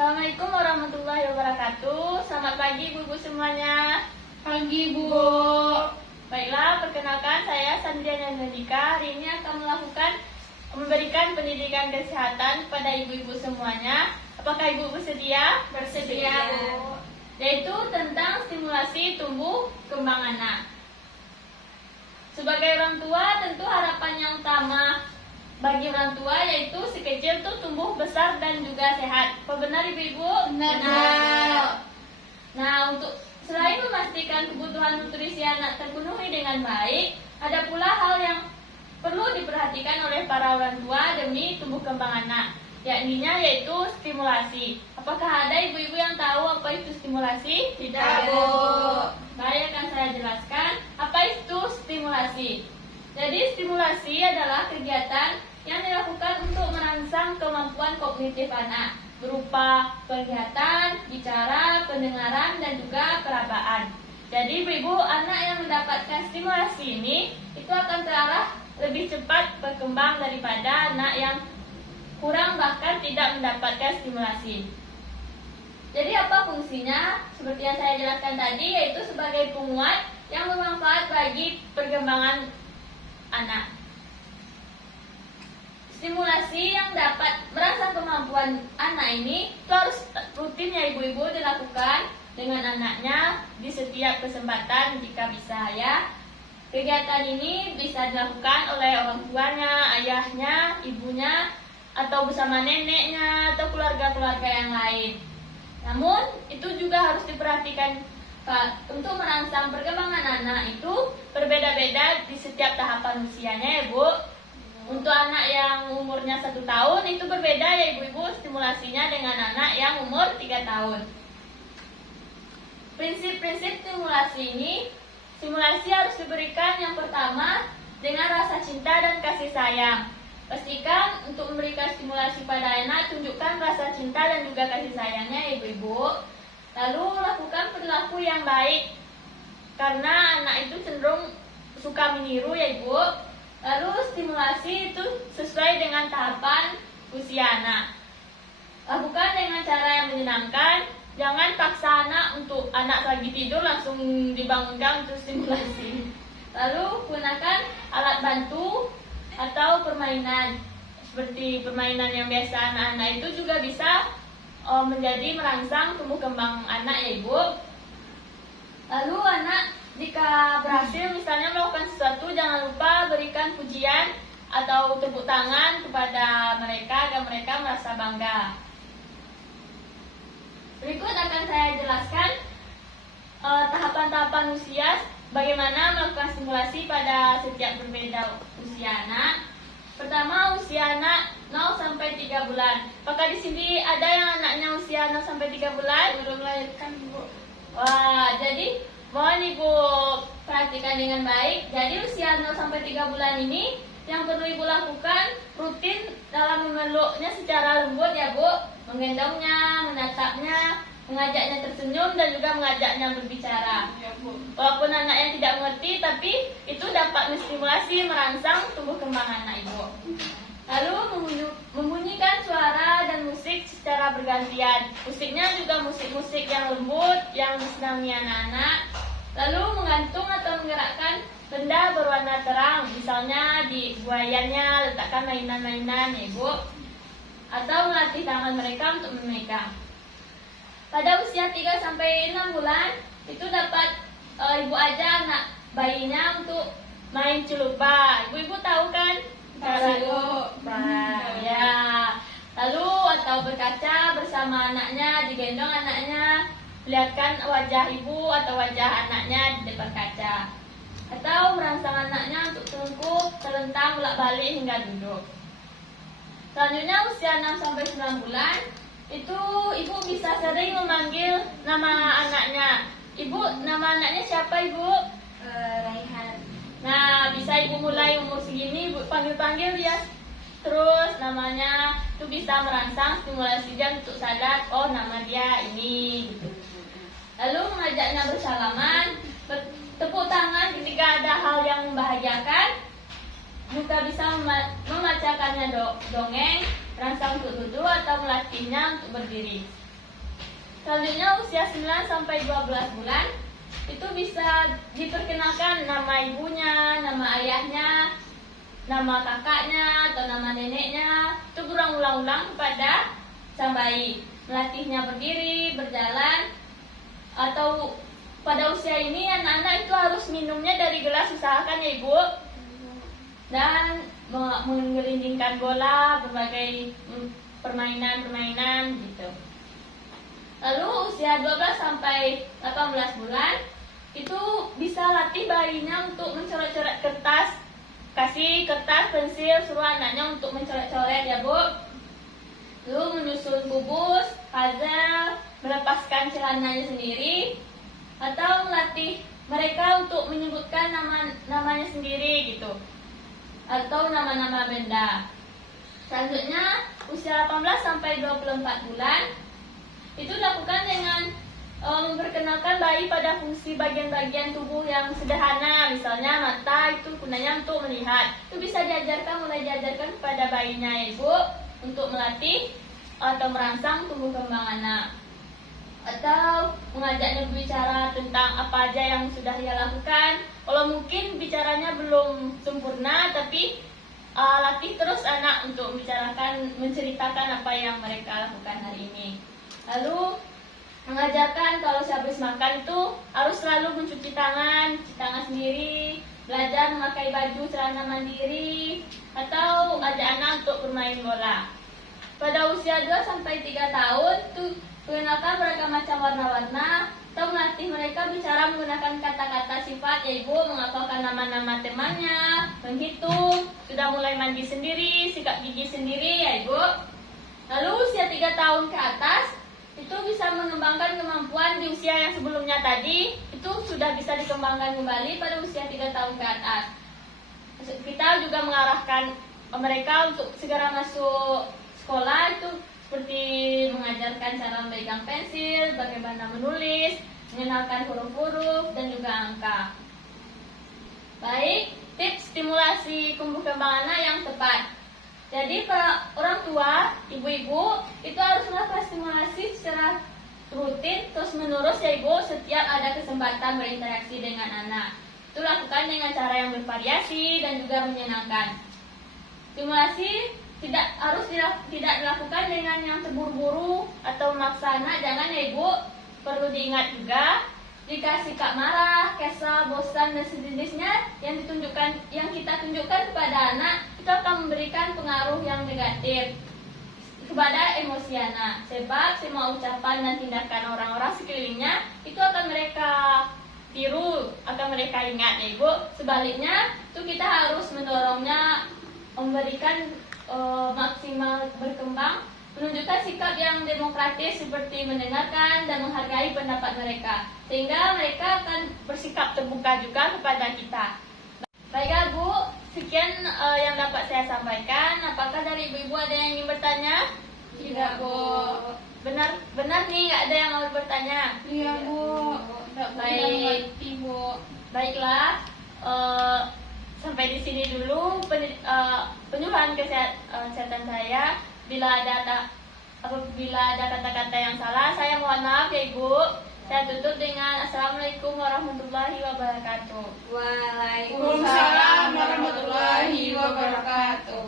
Assalamualaikum warahmatullahi wabarakatuh. Selamat pagi ibu-ibu semuanya. Pagi, Bu. Baiklah, perkenalkan saya Sandriana Nandika. Hari ini akan memberikan pendidikan kesehatan kepada ibu-ibu semuanya. Apakah ibu-ibu sedia? Bersedia, Bu. Yaitu tentang stimulasi tumbuh kembang anak. Sebagai orang tua, tentu harapan yang utama bagi orang tua yaitu si kecil tuh tumbuh besar dan juga sehat. Apa benar ibu-ibu? Benar. Nah, untuk selain memastikan kebutuhan nutrisi anak terpenuhi dengan baik, ada pula hal yang perlu diperhatikan oleh para orang tua demi tumbuh kembang anak, yaitu stimulasi. Apakah ada ibu-ibu yang tahu apa itu stimulasi? Tidak, Bu. Baik, akan saya jelaskan apa itu stimulasi. Jadi stimulasi adalah kegiatan yang dilakukan untuk merangsang kemampuan kognitif anak berupa penglihatan, bicara, pendengaran, dan juga perabaan. Jadi ibu-ibu, anak yang mendapatkan stimulasi ini itu akan terarah lebih cepat berkembang daripada anak yang kurang bahkan tidak mendapatkan stimulasi. Jadi apa fungsinya? Seperti yang saya jelaskan tadi, yaitu sebagai penguat yang bermanfaat bagi perkembangan anak. Stimulasi yang dapat merangsang kemampuan anak ini itu harus rutin ya ibu-ibu dilakukan dengan anaknya di setiap kesempatan jika bisa ya. Kegiatan ini bisa dilakukan oleh orang tuanya, ayahnya, ibunya, atau bersama neneknya atau keluarga-keluarga yang lain. Namun itu juga harus diperhatikan Pak, untuk merangsang perkembangan anak itu berbeda-beda di setiap tahapan usianya ya Bu. Untuk anak yang umurnya 1 tahun itu berbeda ya ibu-ibu stimulasinya dengan anak yang umur 3 tahun. Prinsip-prinsip stimulasi harus diberikan yang pertama dengan rasa cinta dan kasih sayang. Pastikan untuk memberikan stimulasi pada anak, tunjukkan rasa cinta dan juga kasih sayangnya ya ibu-ibu. Lalu lakukan perilaku yang baik, karena anak itu cenderung suka meniru ya ibu. Lalu stimulasi itu sesuai dengan tahapan usia anak. Lakukan dengan cara yang menyenangkan, jangan paksa anak untuk anak lagi tidur langsung dibangunkan untuk stimulasi. Lalu gunakan alat bantu atau permainan, seperti permainan yang biasa anak-anak itu juga bisa menjadi merangsang tumbuh kembang anak ya ibu. Lalu anak jika berhasil misalnya melakukan sesuatu, jangan lupa berikan pujian atau tepuk tangan kepada mereka agar mereka merasa bangga. Berikut akan saya jelaskan tahapan-tahapan usia bagaimana melakukan stimulasi pada setiap berbeda usia anak. Pertama, usia anak 0 sampai 3 bulan. Apakah di sini ada yang anaknya usia 0 sampai 3 bulan? Belum melahirkan, Bu. Wah, jadi mohon Ibu perhatikan dengan baik. Jadi usia 0 sampai 3 bulan ini yang perlu Ibu lakukan rutin dalam memeluknya secara lembut ya Bu. Menggendongnya, menatapnya, mengajaknya tersenyum dan juga mengajaknya berbicara. Ya, Bu. Walaupun anak yang tidak mengerti, tapi itu dapat menstimulasi merangsang tumbuh kembang anak Ibu. Lalu membunyikan suara dan musik secara bergantian. Musiknya juga musik-musik yang lembut yang disenangi anak-anak. Lalu menggantung atau menggerakkan benda berwarna terang, misalnya di buayannya letakkan mainan-mainan ya Ibu. Atau melatih tangan mereka untuk memegang. Pada usia 3 sampai 6 bulan itu dapat ibu ajak anak bayinya untuk main celupa. Ibu-ibu tahu kan? Tahu. Ya. Lalu atau berkaca bersama anaknya, digendong anaknya, lihatkan wajah ibu atau wajah anaknya di depan kaca. Atau merangsang anaknya untuk telungkup, terlentang, bolak-balik hingga duduk. Selanjutnya usia 6 sampai 9 bulan itu ibu bisa sering memanggil nama anaknya. Ibu, nama anaknya siapa ibu? Raihan. Nah, bisa ibu mulai umur segini, ibu panggil-panggil dia terus namanya, itu bisa merangsang stimulasi dia untuk sadar, oh nama dia ini gitu. Lalu mengajaknya bersalaman, bertepuk tangan ketika ada hal yang membahagiakan, juga bisa membacakannya dongeng, merangsang untuk duduk atau melatihnya untuk berdiri. Selanjutnya usia 9 sampai 12 bulan itu bisa diperkenalkan nama ibunya, nama ayahnya, nama kakaknya atau nama neneknya. Itu berulang-ulang kepada sang bayi, melatihnya berdiri, berjalan. Atau pada usia ini anak-anak itu harus minumnya dari gelas, usahakan ya ibu, dan menggelindingkan bola, berbagai permainan-permainan gitu. Lalu usia 12 sampai 18 bulan itu bisa latih bayinya untuk mencoret-coret kertas. Kasih kertas, pensil, suruh anaknya untuk mencoret-coret ya bu. Lalu menyusun kubus, puzzle, melepaskan celananya sendiri, atau melatih mereka untuk menyebutkan namanya sendiri gitu, atau nama-nama benda. Selanjutnya usia 18 sampai 24 bulan itu dilakukan dengan memperkenalkan bayi pada fungsi bagian-bagian tubuh yang sederhana. Misalnya mata itu gunanya untuk melihat. Itu bisa mulai diajarkan kepada bayinya ya ibu, untuk melatih atau merangsang tumbuh kembang anak. Atau mengajaknya berbicara tentang apa aja yang sudah ia lakukan. Kalau mungkin bicaranya belum sempurna, tapi latih terus anak untuk menceritakan apa yang mereka lakukan hari ini. Lalu mengajarkan kalau sehabis makan itu harus selalu mencuci tangan, sendiri, belajar memakai baju celana mandiri, atau ajak anak untuk bermain bola. Pada usia 2 sampai 3 tahun itu perkenalkan beragam macam warna-warna, atau melatih mereka bicara menggunakan kata-kata sifat ya ibu, menghafalkan nama-nama temannya, menghitung, sudah mulai mandi sendiri, sikat gigi sendiri ya ibu. Lalu usia 3 tahun ke atas itu bisa mengembangkan kemampuan di usia yang sebelumnya tadi, itu sudah bisa dikembangkan kembali pada usia 3 tahun ke atas. Kita juga mengarahkan mereka untuk segera masuk sekolah, itu seperti mengajarkan cara memegang pensil, bagaimana menulis, mengenalkan huruf-huruf, dan juga angka. Baik, tips stimulasi tumbuh kembang anak yang tepat. Jadi para orang tua, ibu-ibu itu harus melakukan stimulasi secara rutin terus menerus ya ibu, setiap ada kesempatan berinteraksi dengan anak. Itu lakukan dengan cara yang bervariasi dan juga menyenangkan. Stimulasi tidak dilakukan dengan yang terburu-buru atau memaksa anak, jangan ya ibu. Perlu diingat juga, jika sikap marah, kesal, bosan dan sejenisnya yang kita tunjukkan kepada anak, itu akan memberikan pengaruh yang negatif kepada emosi anak. Sebab semua ucapan dan tindakan orang-orang sekelilingnya itu akan mereka tiru, akan mereka ingat ya ibu. Sebaliknya, itu kita harus mendorongnya memberikan maksimal berkembang, menunjukkan sikap yang demokratis seperti mendengarkan dan menghargai pendapat mereka, sehingga mereka akan bersikap terbuka juga kepada kita. Baiklah Bu, sekian yang dapat saya sampaikan. Apakah dari ibu-ibu ada yang ingin bertanya? Tidak Bu. Benar nih, nggak ada yang mau bertanya? Iya Bu. Baik. Bu. Baiklah, sampai di sini dulu penyuluhan kesehatan saya. Apabila ada kata-kata yang salah, saya mohon maaf ya Ibu. Saya tutup dengan Assalamualaikum warahmatullahi wabarakatuh. Waalaikumsalam warahmatullahi wabarakatuh.